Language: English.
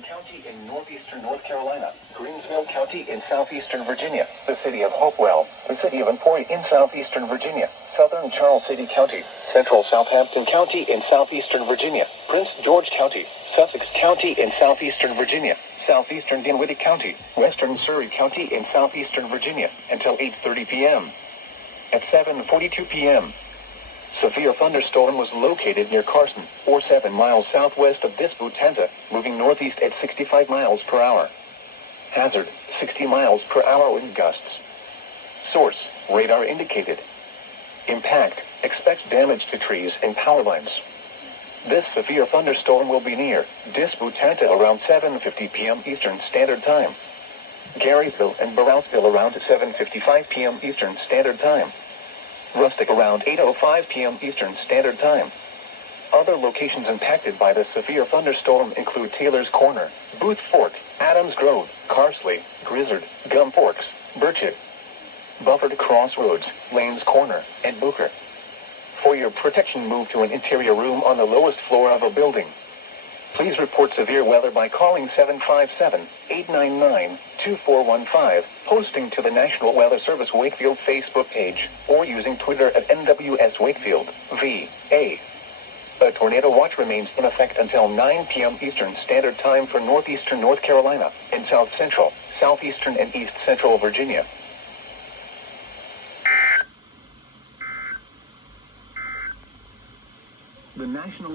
Southampton County in northeastern North Carolina, Greensville County in southeastern Virginia, the city of Hopewell, the city of Emporia in southeastern Virginia, southern Charles City County, central Southampton County in southeastern Virginia, Prince George County, Sussex County in southeastern Virginia, southeastern Dinwiddie County, western Surrey County in southeastern Virginia, until 8:30 p.m. At 7:42 p.m., severe thunderstorm was located near Carson, or 7 miles southwest of Disputanta, moving northeast at 65 miles per hour. Hazard, 60 miles per hour wind gusts. Source, radar indicated. Impact, expect damage to trees and power lines. This severe thunderstorm will be near Disputanta around 7:50 p.m. Eastern Standard Time. Garysville and Barrounsville around 7:55 p.m. Eastern Standard Time. Rustic around 8:05 p.m. Eastern Standard Time. Other locations impacted by the severe thunderstorm include Taylor's Corner, Booth Fork, Adams Grove, Carsley, Grizzard, Gum Forks, Birchett, Buffered Crossroads, Lanes Corner, and Booker. For your protection, move to an interior room on the lowest floor of a building. Please report severe weather by calling 757-899-2415, posting to the National Weather Service Wakefield Facebook page, or using Twitter at NWS Wakefield, VA. A tornado watch remains in effect until 9 p.m. Eastern Standard Time for northeastern North Carolina and south central, southeastern, and east central Virginia. The National